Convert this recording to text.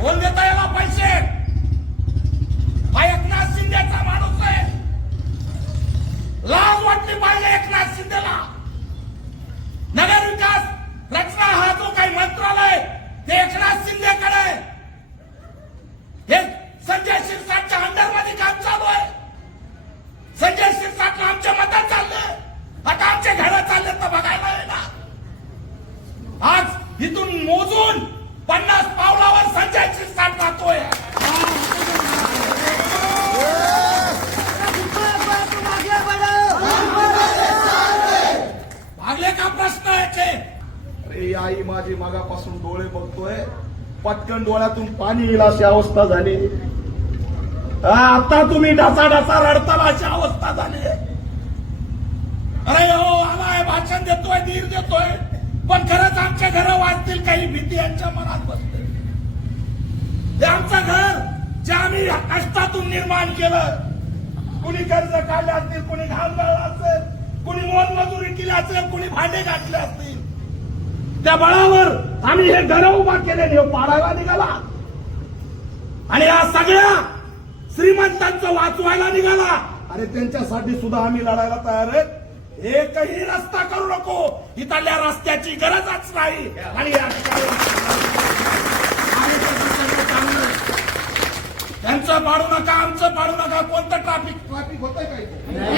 कोण देता याला पैसे. हा एकनाथ शिंदेचा माणूस आहे. लाज वाटली पाहिजे एकनाथ शिंदेला. नगर विकास रचना हा जो काही मंत्रालय ते एकनाथ शिंदेकडे हे संजय शिरसाटच्या अंडरमध्ये काम चालू आहे. संजय शिरसाटला आमच्या मतात चालले आता आमचे घर चालले तर बघायला येणार. आज इथून मोजून आई माझी मागापासून डोळे बघतोय. पटकन डोळ्यातून पाणी येईल अशी अवस्था झाली. आता तुम्ही ढासा ढासा रडताना अशी अवस्था झाली. अरे हो आम्हाला भाषण देतोय धीर देतोय. पण खरंच आमच्या घर वाचतील काही भीती यांच्या मनात बसते. हे आमचं घर जे आम्ही कष्टातून निर्माण केलं. कुणी कर्ज काढले असतील कुणी घाम गाळला असेल कुणी मोलमजुरी केली असेल कुणी भांडे घातले असतील. त्या बळावर आम्ही हे घर उभा केले पाडायला निघाला. आणि या सगळ्या श्रीमंतांचं वाचवायला निघाला. अरे त्यांच्यासाठी सुद्धा आम्ही लढायला तयार आहे एकही रस्ता करू नको. इथल्या रस्त्याची गरजच नाही. आणि या त्यांचं पाडू नका आमचं पाडू नका. कोणतं ट्रॅफिक ट्रॅफिक होतंय काय?